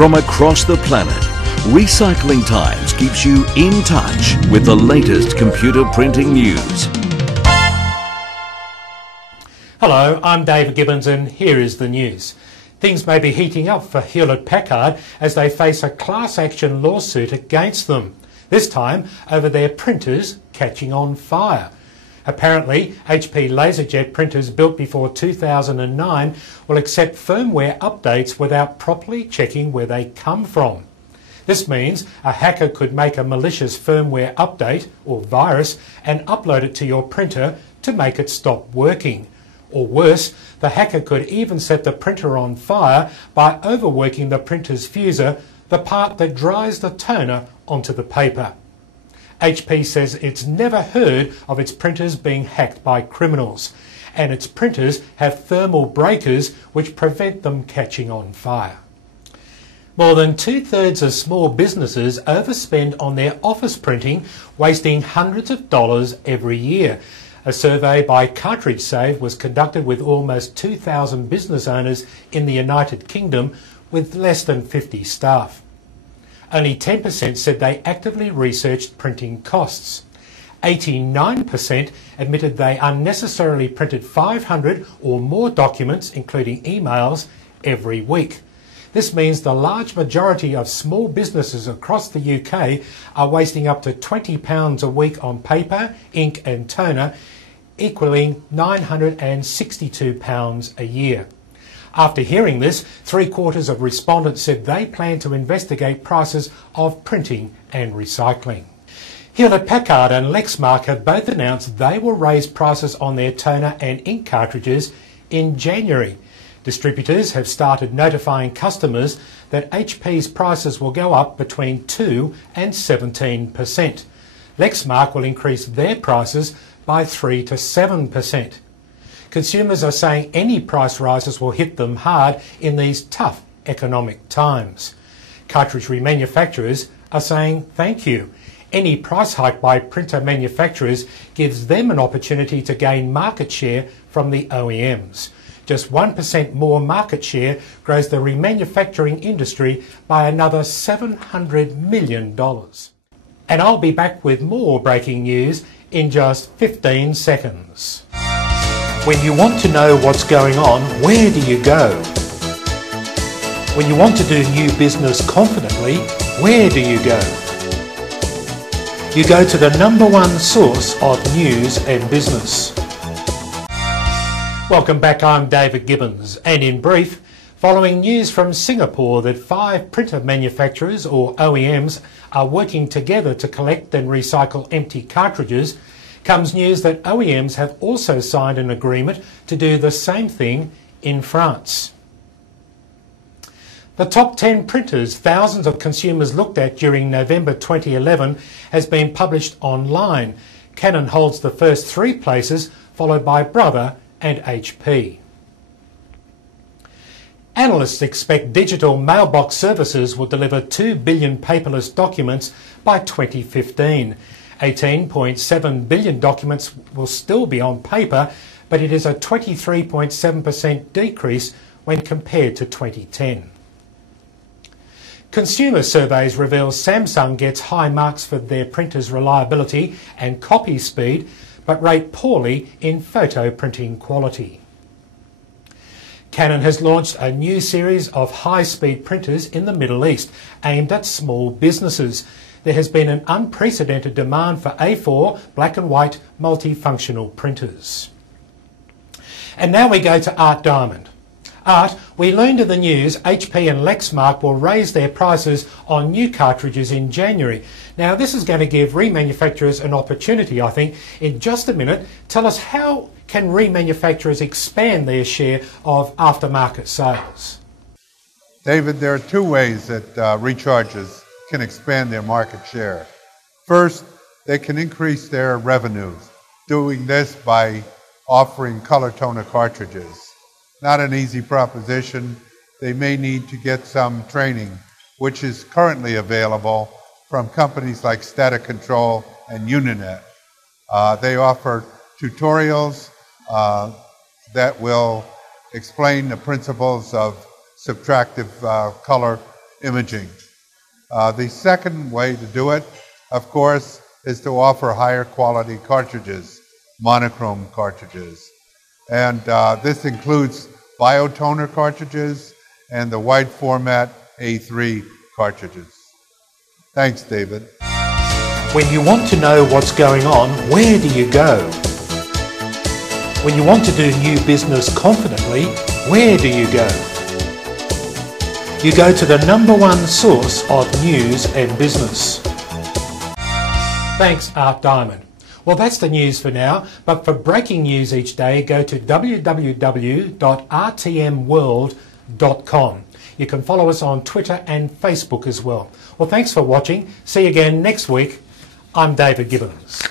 From across the planet, Recycling Times keeps you in touch with the latest computer printing news. Hello, I'm David Gibbons and here is the news. Things may be heating up for Hewlett Packard as they face a class action lawsuit against them, this time over their printers catching on fire. Apparently, HP LaserJet printers built before 2009 will accept firmware updates without properly checking where they come from. This means a hacker could make a malicious firmware update or virus and upload it to your printer to make it stop working. Or worse, the hacker could even set the printer on fire by overworking the printer's fuser, the part that dries the toner onto the paper. HP says it's never heard of its printers being hacked by criminals, and its printers have thermal breakers which prevent them catching on fire. More than 2/3 of small businesses overspend on their office printing, wasting hundreds of dollars every year. A survey by Cartridge Save was conducted with almost 2,000 business owners in the United Kingdom with less than 50 staff. Only 10% said they actively researched printing costs. 89% admitted they unnecessarily printed 500 or more documents, including emails, every week. This means the large majority of small businesses across the UK are wasting up to £20 a week on paper, ink and toner, equaling £962 a year. After hearing this, 3/4 of respondents said they plan to investigate prices of printing and recycling. Hewlett Packard and Lexmark have both announced they will raise prices on their toner and ink cartridges in January. Distributors have started notifying customers that HP's prices will go up between 2 and 17%. Lexmark will increase their prices by 3 to 7%. Consumers are saying any price rises will hit them hard in these tough economic times. Cartridge remanufacturers are saying thank you. Any price hike by printer manufacturers gives them an opportunity to gain market share from the OEMs. Just 1% more market share grows the remanufacturing industry by another $700 million. And I'll be back with more breaking news in just 15 seconds. When you want to know what's going on, where do you go? When you want to do new business confidently, where do you go? You go to the #1 source of news and business. Welcome back, I'm David Gibbons, and in brief, following news from Singapore that 5 printer manufacturers or OEMs are working together to collect and recycle empty cartridges, comes news that OEMs have also signed an agreement to do the same thing in France. The top 10 printers thousands of consumers looked at during November 2011 has been published online. Canon holds the first 3 places, followed by Brother and HP. Analysts expect digital mailbox services will deliver 2 billion paperless documents by 2015. 18.7 billion documents will still be on paper, but it is a 23.7% decrease when compared to 2010. Consumer surveys reveal Samsung gets high marks for their printers' reliability and copy speed, but rate poorly in photo printing quality. Canon has launched a new series of high-speed printers in the Middle East aimed at small businesses. There has been an unprecedented demand for A4 black and white multifunctional printers. And now we go to Art Diamond. Art, we learned in the news HP and Lexmark will raise their prices on new cartridges in January. Now this is going to give remanufacturers an opportunity, I think. In just a minute, tell us how can remanufacturers expand their share of aftermarket sales? David, there are 2 ways that recharges can expand their market share. First, they can increase their revenues, doing this by offering color toner cartridges. Not an easy proposition. They may need to get some training, which is currently available from companies like Static Control and Uninet. They offer tutorials that will explain the principles of subtractive color imaging. The second way to do it, of course, is to offer higher quality cartridges, monochrome cartridges. And this includes biotoner cartridges and the wide format A3 cartridges. Thanks, David. When you want to know what's going on, where do you go? When you want to do new business confidently, where do you go? You go to the #1 source of news and business. Thanks, Art Diamond. Well, that's the news for now, but for breaking news each day, go to www.rtmworld.com. You can follow us on Twitter and Facebook as well. Well, thanks for watching. See you again next week. I'm David Gibbons.